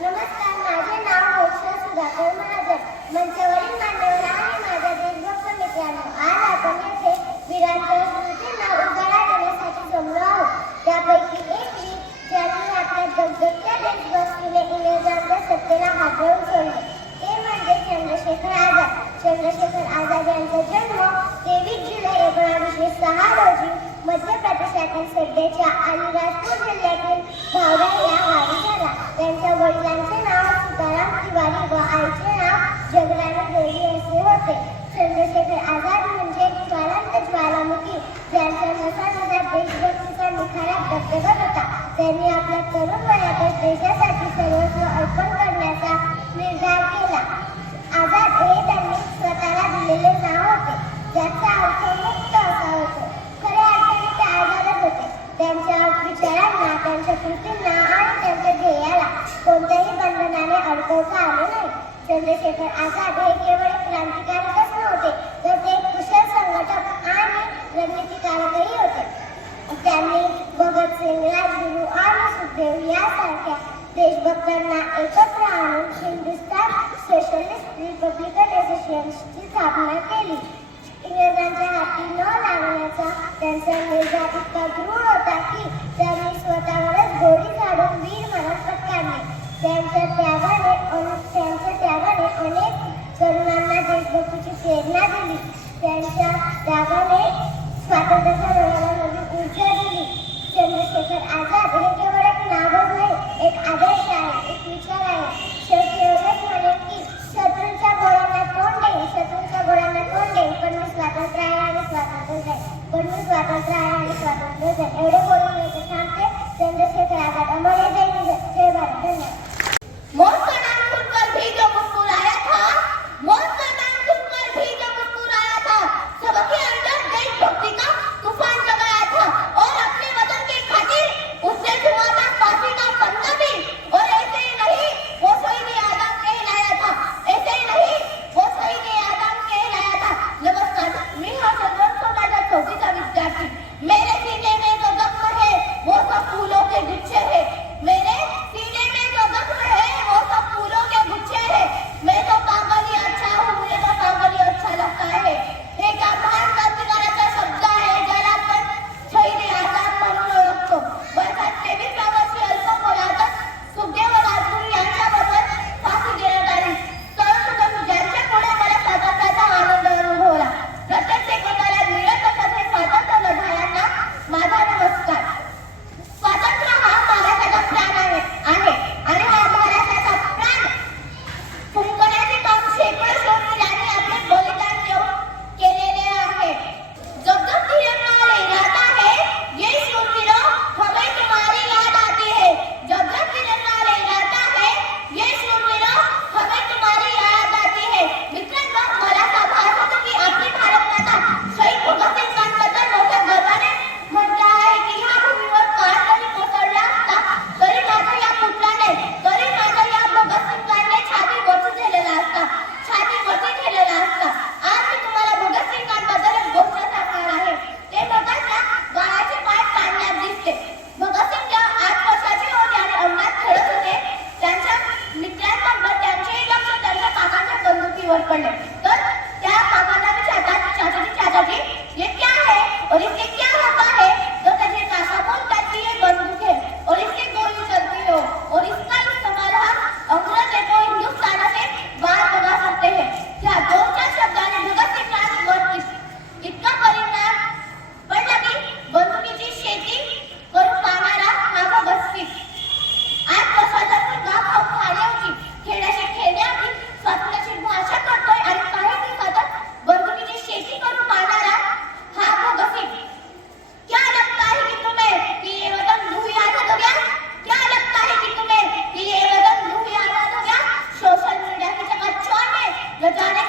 नमस्कार, माझे नाव मोक्ष सुधाकर महाजन. मंचावरील मान्यवर आणि माझ्या देशभक्त मित्रांनो, आज आपण येथे वीरांच्या स्मृतींना उजाळा देण्यासाठी जमलो आहोत. त्यापैकी एक वीर ज्यांनी आपल्या दगदगत्या देशभक्तीने इंग्रजांच्या सत्तेला हादरवून सोडले, ते म्हणजे चंद्रशेखर आझाद. चंद्रशेखर आझाद यांचा जन्म 23 जुलै 1906 रोजी मध्य प्रदेशातील सध्याच्या अलीराजपूर जिल्ह्यातील भावरा या गावी झाला. त्यांच्या वडिलांचे नाव सीताराम तिवारी व आईचे नाव जगराणी देवी असे होते. चंद्रशेखर आझाद म्हणजे ज्वलंत ज्वालामुखी, ज्यांच्या नसानसात देशभक्तीचा निखारा दगदगत होता. त्यांनी आपल्या तरुण वयातच देशासाठी सर्वस्व अर्पण करण्याचा निर्धार केला. आझाद हे त्यांनी स्वतःला दिलेले नाव होते, ज्याचा अर्थ मुक्त असा होतो. खऱ्या अर्थाने ते आझादच होते. त्यांच्या विचारांना, त्यांच्या कृतींना आणि त्यांच्या ध्येयाला कोणत्याही बंधनाने अडकवता आले नाही. चंद्रशेखर आझाद हे केवळ एक क्रांतिकारकच नव्हते, तर ते एक कुशल संघटक आणि रणनीतिकारकही होते. त्यांनी भगतसिंग, राजगुरू आणि सुखदेव यासारख्या देशभक्तांना एकत्र आणून हिंदुस्थान सोशलिस्ट रिपब्लिकन असोसिएशनची स्थापना केली. इंग्रजांच्या हाती न लागण्याचा त्यांचा निर्धार इतका दृढ होता की त्यांनी स्वतःवरच गोळी झाडून वीर म्हणत पत्करले. त्यांच्या त्यागाने अनेक तरुणांना देशभक्तीची प्रेरणा दिली. त्यांच्या त्यागाने स्वातंत्र्याच्या लढ्याला नवीन ऊर्जा दिली. चंद्रशेखर आझाद हे केवळ एक नावच नाही, एक आदर्श आहे, एक विचार आहे. शेवटी एवढंच म्हणेन की शत्रूंच्या गोळ्यांना तोंड देईन, शत्रूंच्या गोळ्यांना तोंड देईन, पण मी स्वातंत्र्य आहे आणि स्वातंत्र्य आहे, पण मी स्वातंत्र्य आहे आणि स्वातंत्र्य आहे. एवढे बोलून येते थांबते. चंद्रशेखर आझाद अमर है. जय भारत. धन्यवाद. मौत का नाम सुनकर भी जो मुस्कुराया था, मौत का नाम सुनकर भी जो मुस्कुराया था, सबके अंदर देशभक्ति का तूफान जगाया था और अपने वतन की खातिर उससे छुआ था फांसी का फंदा भी. और ऐसे ही नहीं वो शहीद आजम कहलाया था, ऐसे ही नहीं वो शहीद आजम कहलाया था. नमस्कार, मी हा सर्व समाजात 4वीचा विद्यार्थी. मेरे सीने में जो जख्म है वो सब फूलों के गुच्छे है. मेरे सीने में जो जख्म है वो सब फूलों के गुच्छे है. मैं तो पागल ही अच्छा हूँ, मुझे तो पागल ही अच्छा लगता है. हे क्या महान क्रांतिकारकाचा शब्द आहे, ज्याला आपण शहीद आझाद म्हणून ओळखतो. वर्षात 23 वर्षी अल्प वयातच सुखदेव राजगुरू यांच्याबरोबर फाशी देण्यात आली. तरुण ज्यांच्या पुढे मला स्वातंत्र्याचा आनंद अनुभवला. प्रत्येक सेकंदाला मिळत असत हे स्वातंत्र्य लढायांना माझा नमस्कार. स्वातंत्र्य हा महाराष्ट्राचा प्राण आहे आणि हा महाराष्ट्राचा प्राण फुंकण्याचे काम शेकडो शूरवीरांनी आपले बलिदान देऊन केलेले आहे. जब जब तिरंगा लहराता है ये शूरवीरों हमें तुम्हारी याद आती है. जब जब तिरंगा लहराता है ये शूरवीरों हमें तुम्हारी याद आती है. मित्रांनो, मला भास होतं की आपली भारतमाता शहीद भगतसिंगांबद्दल मोठ्या गर्वाने म्हणते आहे की ह्या भूमीवर काळ जरी कोसळला असता तरी माझ्या या पुत्राने, तरी माझ्या या भगतसिंगांनी छाती वरती ठेवलेला असता, छाती वरती ठेवलेला असता. आज मी तुम्हाला भगतसिंगांबद्दल एक गोष्ट सांगणार आहे. ते बघायला गाळाचे पाय काढण्यात दिसते. भगतसिंग जेव्हा 8 वर्षाचे होते आणि अंगणात खेळत होते, त्यांच्या मित्रांबरोबर त्यांचेही लक्ष त्यांच्या काकांच्या बंदुकीवर पडले. तर त्या काकांना विचारतात, चाचाजी ये क्या है और इससे क्या होता है? तो त्याचे काका बोलतात की ये बंदूक है और इससे गोली चलती हो और इसका इस्तेमाल हम अंग्रेजों को हिंदुस्तान से बाहर भगा सकते हैं. या 2-4 शब्दाने भगतसिंगांवर इतका परिणाम पडला की बंदुकीची शेती करून पाहणारा हा भगतसिंग 8 वर्षाचा मुलगा खाऊ होती, खेळण्याची खेळण्याची स्वतःची भाषा करतोय आणि काही दिवसातच बंदुकीची शेती करून पाहणारा हा भगतसिंग. क्या लगता है कि तुम्हें कि ये वतन लूह आजाद हो गया? क्या लगता है कि तुम्हें कि ये वतन लूह आजाद हो गया? सोशल मीडिया की चकाचौंध में न जाने